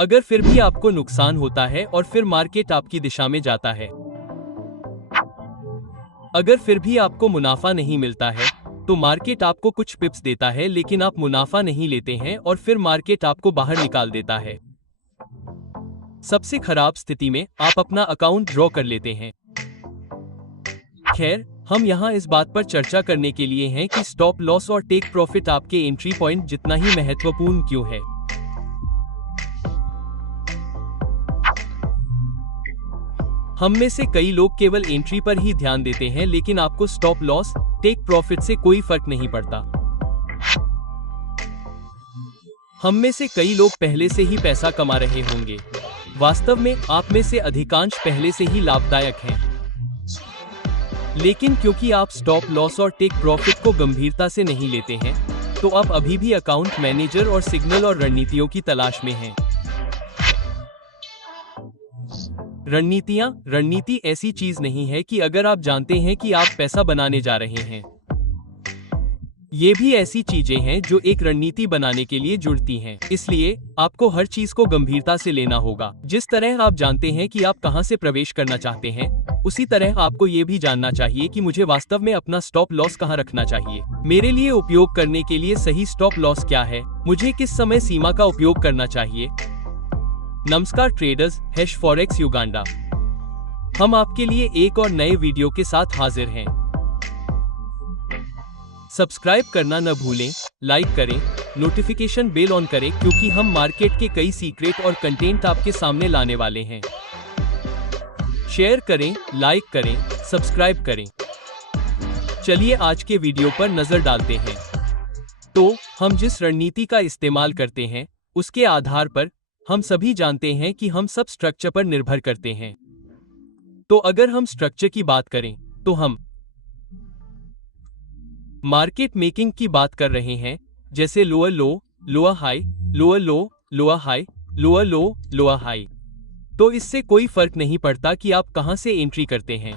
अगर फिर भी आपको नुकसान होता है और फिर मार्केट आपकी दिशा में जाता है, अगर फिर भी आपको मुनाफा नहीं मिलता है, तो मार्केट आपको कुछ पिप्स देता है लेकिन आप मुनाफा नहीं लेते हैं और फिर मार्केट आपको बाहर निकाल देता है। सबसे खराब स्थिति में आप अपना अकाउंट ड्रॉ कर लेते हैं। खैर, हम यहाँ इस बात पर चर्चा करने के लिए हैं कि स्टॉप लॉस और टेक प्रॉफिट आपके एंट्री पॉइंट जितना ही महत्वपूर्ण क्यों है। हम में से कई लोग केवल एंट्री पर ही ध्यान देते हैं, लेकिन आपको स्टॉप लॉस, टेक प्रॉफिट से कोई फर्क नहीं पड़ता। हम में से कई लोग पहले से ही पैसा कमा रहे होंगे। वास्तव में आप में से अधिकांश पहले से ही लाभदायक हैं। लेकिन क्योंकि आप स्टॉप लॉस और टेक प्रॉफिट को गंभीरता से नहीं लेते हैं, तो आप अभी भी अकाउंट मैनेजर और सिग्नल और रणनीतियों की तलाश में हैं। रणनीति ऐसी चीज नहीं है कि अगर आप जानते हैं कि आप पैसा बनाने जा रहे हैं। ये भी ऐसी चीजें हैं जो एक रणनीति बनाने के लिए जुड़ती हैं। इसलिए आपको हर चीज को गंभीरता से लेना होगा। जिस तरह आप जानते हैं कि आप कहां से प्रवेश करना चाहते हैं, उसी तरह आपको ये भी जानना चाहिए कि मुझे वास्तव में अपना स्टॉप लॉस कहां रखना चाहिए। मेरे लिए उपयोग करने के लिए सही स्टॉप लॉस क्या है, मुझे किस समय सीमा का उपयोग करना चाहिए। नमस्कार ट्रेडर्स, हैश फॉरेक्स युगांडा। हम आपके लिए एक और नए वीडियो के साथ हाजिर हैं। सब्सक्राइब करना न भूलें, लाइक करें, नोटिफिकेशन बेल ऑन करें, क्योंकि हम मार्केट के कई सीक्रेट और कंटेंट आपके सामने लाने वाले हैं। शेयर करें, लाइक करें, सब्सक्राइब करें। चलिए आज के वीडियो पर नजर डालते हैं। तो हम जिस रणनीति का इस्तेमाल करते हैं, उसके आधार पर हम सभी जानते हैं कि हम सब स्ट्रक्चर पर निर्भर करते हैं। तो अगर हम स्ट्रक्चर की बात करें, तो हम मार्केट मेकिंग की बात कर रहे हैं, जैसे लोअर लो, लोअर हाई, लोअर लो, लोअर हाई, लोअर लो, लोअर हाई। तो इससे कोई फर्क नहीं पड़ता कि आप कहां से एंट्री करते हैं।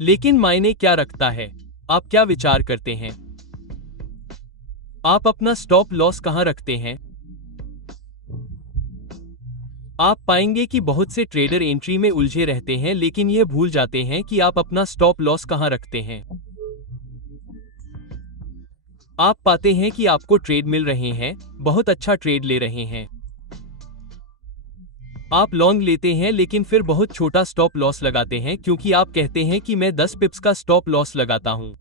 लेकिन मायने क्या रखता है, आप क्या विचार करते हैं, आप अपना स्टॉप लॉस कहां रखते हैं। आप पाएंगे कि बहुत से ट्रेडर एंट्री में उलझे रहते हैं, लेकिन यह भूल जाते हैं कि आप अपना स्टॉप लॉस कहां रखते हैं। आप पाते हैं कि आपको ट्रेड मिल रहे हैं, बहुत अच्छा ट्रेड ले रहे हैं। आप लॉन्ग लेते हैं, लेकिन फिर बहुत छोटा स्टॉप लॉस लगाते हैं, क्योंकि आप कहते हैं कि मैं 10 पिप्स का स्टॉप लॉस लगाता हूं,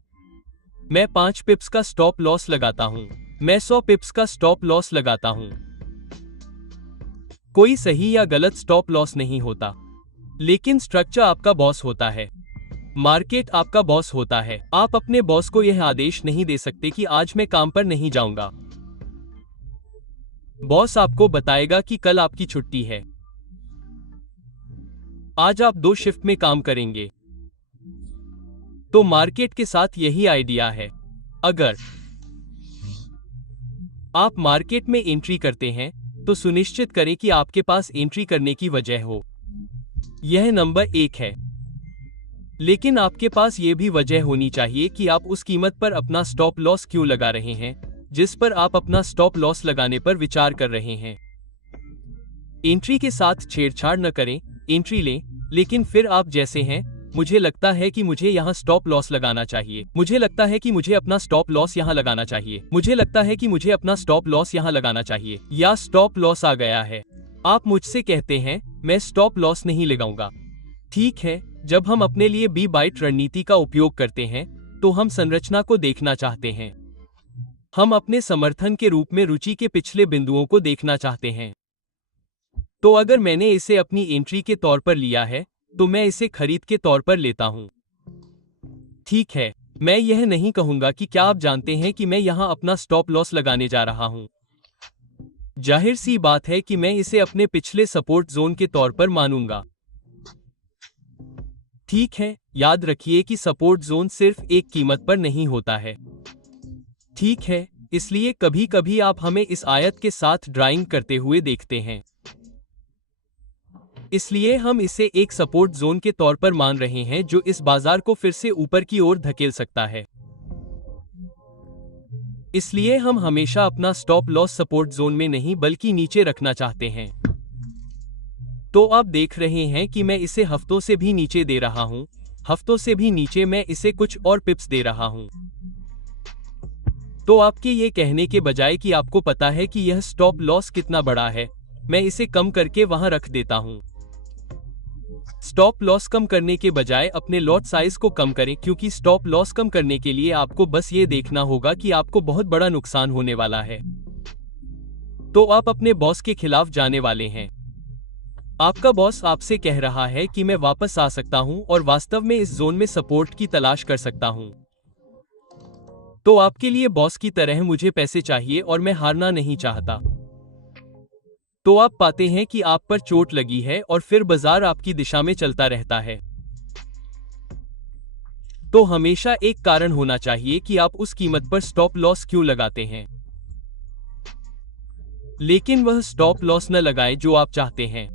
मैं 5 पिप्स का स्टॉप लॉस लगाता हूं, मैं 100 पिप्स का स्टॉप लॉस लगाता हूं। कोई सही या गलत स्टॉप लॉस नहीं होता, लेकिन स्ट्रक्चर आपका बॉस होता है, मार्केट आपका बॉस होता है। आप अपने बॉस को यह आदेश नहीं दे सकते कि आज मैं काम पर नहीं जाऊंगा। बॉस आपको बताएगा कि कल आपकी छुट्टी है, आज आप 2 शिफ्ट में काम करेंगे। तो मार्केट के साथ यही आइडिया है। अगर आप मार्केट में एंट्री करते हैं, तो सुनिश्चित करें कि आपके पास एंट्री करने की वजह हो। यह नंबर 1 है। लेकिन आपके पास यह भी वजह होनी चाहिए कि आप उस कीमत पर अपना स्टॉप लॉस क्यों लगा रहे हैं, जिस पर आप अपना स्टॉप लॉस लगाने पर विचार कर रहे हैं। एंट्री के साथ छेड़छाड़ न करें, एंट्री लें, लेकिन फिर आप जैसे हैं, मुझे लगता है कि मुझे यहाँ स्टॉप लॉस लगाना चाहिए, मुझे लगता है कि मुझे अपना स्टॉप लॉस यहाँ लगाना चाहिए, मुझे लगता है कि मुझे अपना स्टॉप लॉस यहाँ लगाना चाहिए, या स्टॉप लॉस आ गया है। आप मुझसे कहते हैं, मैं स्टॉप लॉस नहीं लगाऊंगा। ठीक है, जब हम अपने लिए बी बाइट रणनीति का उपयोग करते हैं, तो हम संरचना को देखना चाहते हैं। हम अपने समर्थन के रूप में रुचि के पिछले बिंदुओं को देखना चाहते हैं। तो अगर मैंने इसे अपनी एंट्री के तौर पर लिया है, तो मैं इसे खरीद के तौर पर लेता हूं। ठीक है, मैं यह नहीं कहूंगा कि क्या आप जानते हैं कि मैं यहां अपना स्टॉप लॉस लगाने जा रहा हूं। जाहिर सी बात है कि मैं इसे अपने पिछले सपोर्ट जोन के तौर पर मानूंगा। ठीक है, याद रखिए कि सपोर्ट जोन सिर्फ एक कीमत पर नहीं होता है। ठीक है, इसलिए कभी कभी आप हमें इस आयत के साथ ड्राइंग करते हुए देखते हैं। इसलिए हम इसे एक सपोर्ट जोन के तौर पर मान रहे हैं, जो इस बाजार को फिर से ऊपर की ओर धकेल सकता है। इसलिए हम हमेशा अपना स्टॉप लॉस सपोर्ट जोन में नहीं बल्कि नीचे रखना चाहते हैं। तो आप देख रहे हैं कि मैं इसे हफ्तों से भी नीचे दे रहा हूं, हफ्तों से भी नीचे मैं इसे कुछ और पिप्स दे रहा हूं। तो आपके ये कहने के बजाय कि आपको पता है कि यह स्टॉप लॉस कितना बड़ा है, मैं इसे कम करके वहां रख देता हूं। स्टॉप लॉस कम करने के बजाय अपने लॉट साइज को कम करें, क्योंकि स्टॉप लॉस कम करने के लिए आपको बस ये देखना होगा कि आपको बहुत बड़ा नुकसान होने वाला है। तो आप अपने बॉस के खिलाफ जाने वाले हैं। आपका बॉस आपसे कह रहा है कि मैं वापस आ सकता हूं और वास्तव में इस जोन में सपोर्ट की तलाश कर सकता हूं। तो आपके लिए बॉस की तरह मुझे पैसे चाहिए और मैं हारना नहीं चाहता। तो आप पाते हैं कि आप पर चोट लगी है और फिर बाजार आपकी दिशा में चलता रहता है। तो हमेशा एक कारण होना चाहिए कि आप उस कीमत पर स्टॉप लॉस क्यों लगाते हैं। लेकिन वह स्टॉप लॉस न लगाएं जो आप चाहते हैं।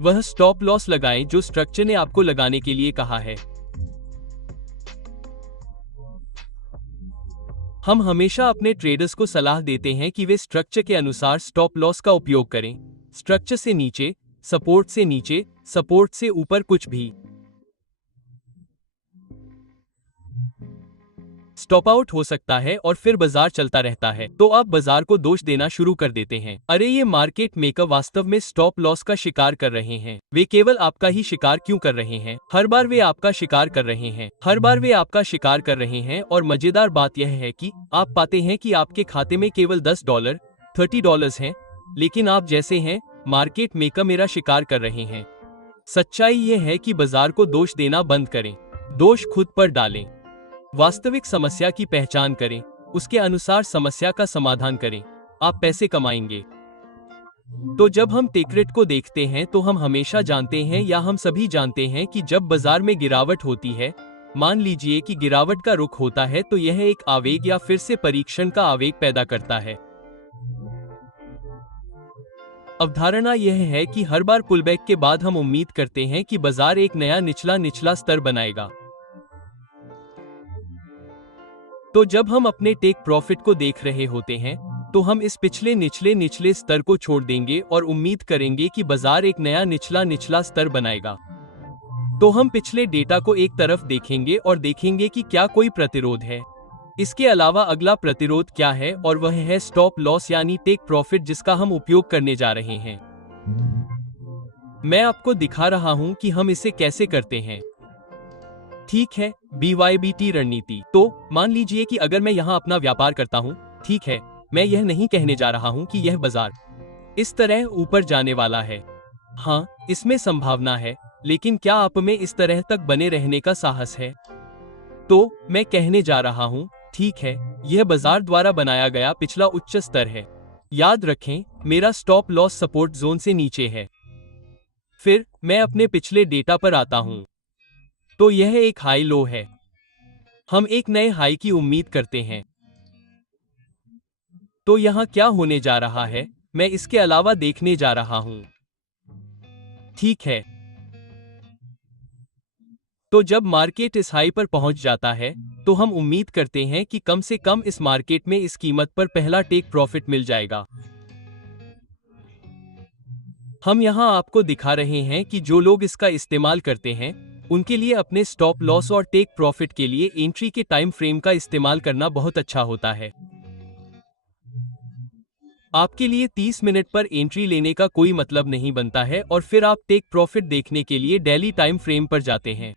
वह स्टॉप लॉस लगाएं जो स्ट्रक्चर ने आपको लगाने के लिए कहा है। हम हमेशा अपने ट्रेडर्स को सलाह देते हैं कि वे स्ट्रक्चर के अनुसार स्टॉप लॉस का उपयोग करें। स्ट्रक्चर से नीचे, सपोर्ट से नीचे, सपोर्ट से ऊपर कुछ भी। स्टॉप आउट हो सकता है और फिर बाजार चलता रहता है। तो आप बाजार को दोष देना शुरू कर देते हैं। अरे ये मार्केट मेकर वास्तव में स्टॉप लॉस का शिकार कर रहे हैं। वे केवल आपका ही शिकार क्यों कर रहे हैं? हर बार वे आपका शिकार कर रहे हैं। हर बार वे आपका शिकार कर रहे हैं। और मजेदार बात यह है कि आप पाते हैं कि आपके खाते में केवल $10, $30 हैं, लेकिन आप जैसे हैं, मार्केट मेकर मेरा शिकार कर रहे हैं। सच्चाई यह है कि बाजार को दोष देना बंद करें। दोष खुद पर डालें। वास्तविक समस्या की पहचान करें, उसके अनुसार समस्या का समाधान करें, आप पैसे कमाएंगे। तो जब हम टेक रेट को देखते हैं तो हम हमेशा जानते हैं या हम सभी जानते हैं कि जब बाजार में गिरावट होती है, मान लीजिए कि गिरावट का रुख होता है, तो यह एक आवेग या फिर से परीक्षण का आवेग पैदा करता है। अवधारणा यह है कि हर बार पुलबैक के बाद हम उम्मीद करते हैं कि बाजार एक नया निचला स्तर बनाएगा। तो जब हम अपने टेक प्रॉफिट को देख रहे होते हैं, तो हम इस पिछले निचले स्तर को छोड़ देंगे और उम्मीद करेंगे कि बाजार एक नया निचला स्तर बनाएगा। तो हम पिछले डेटा को एक तरफ देखेंगे और देखेंगे कि क्या कोई प्रतिरोध है। इसके अलावा अगला प्रतिरोध क्या है, और वह है स्टॉप लॉस यानी टेक प्रॉफिट, जिसका हम उपयोग करने जा रहे हैं। मैं आपको दिखा रहा हूं कि हम इसे कैसे करते हैं। ठीक है, BYBT रणनीति। तो मान लीजिए कि अगर मैं यहाँ अपना व्यापार करता हूँ, ठीक है, मैं यह नहीं कहने जा रहा हूँ कि यह बाजार इस तरह ऊपर जाने वाला है। हाँ, इसमें संभावना है, लेकिन क्या आप में इस तरह तक बने रहने का साहस है? तो मैं कहने जा रहा हूँ, ठीक है, यह बाजार द्वारा बनाया गया पिछला उच्च स्तर है। याद रखें, मेरा स्टॉप लॉस सपोर्ट जोन से नीचे है। फिर मैं अपने पिछले डेटा पर आता हूँ। तो यह एक हाई लो है। हम एक नए हाई की उम्मीद करते हैं। तो यहाँ क्या होने जा रहा है, मैं इसके अलावा देखने जा रहा हूं। ठीक है। तो जब मार्केट इस हाई पर पहुंच जाता है, तो हम उम्मीद करते हैं कि कम से कम इस मार्केट में इस कीमत पर पहला टेक प्रॉफिट मिल जाएगा। हम यहां आपको दिखा रहे हैं कि जो लोग इसका इस्तेमाल करते हैं, उनके लिए अपने स्टॉप लॉस और टेक प्रॉफिट के लिए एंट्री के टाइम फ्रेम का इस्तेमाल करना बहुत अच्छा होता है। आपके लिए 30 मिनट पर एंट्री लेने का कोई मतलब नहीं बनता है और फिर आप टेक प्रॉफिट देखने के लिए डेली टाइम फ्रेम पर जाते हैं।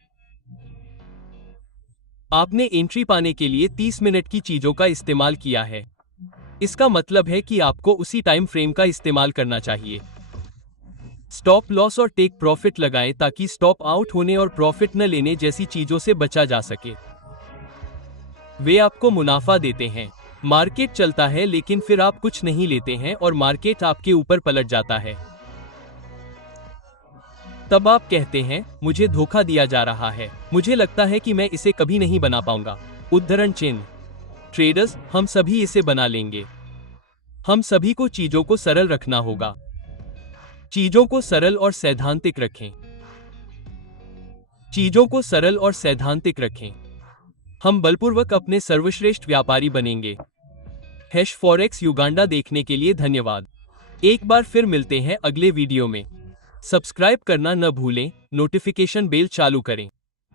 आपने एंट्री पाने के लिए 30 मिनट की चीजों का इस्तेमाल किया है। इसका मतलब है कि आपको उसी टाइम फ्रेम का इस्तेमाल करना चाहिए। स्टॉप लॉस और टेक प्रॉफिट लगाएं ताकि स्टॉप आउट होने और प्रॉफिट न लेने जैसी चीजों से बचा जा सके। वे आपको मुनाफा देते हैं। मार्केट चलता है लेकिन फिर आप कुछ नहीं लेते हैं और मार्केट आपके ऊपर पलट जाता है। तब आप कहते हैं, मुझे धोखा दिया जा रहा है, मुझे लगता है कि मैं इसे कभी नहीं बना पाऊंगा। उद्धरण चिन्ह। ट्रेडर्स, हम सभी इसे बना लेंगे। हम सभी को चीजों को सरल रखना होगा। चीजों को सरल और सैद्धांतिक रखें। चीजों को सरल और सैद्धांतिक रखें। हम बलपूर्वक अपने सर्वश्रेष्ठ व्यापारी बनेंगे। #फॉरेक्स युगांडा देखने के लिए धन्यवाद। एक बार फिर मिलते हैं अगले वीडियो में। सब्सक्राइब करना न भूलें, नोटिफिकेशन बेल चालू करें।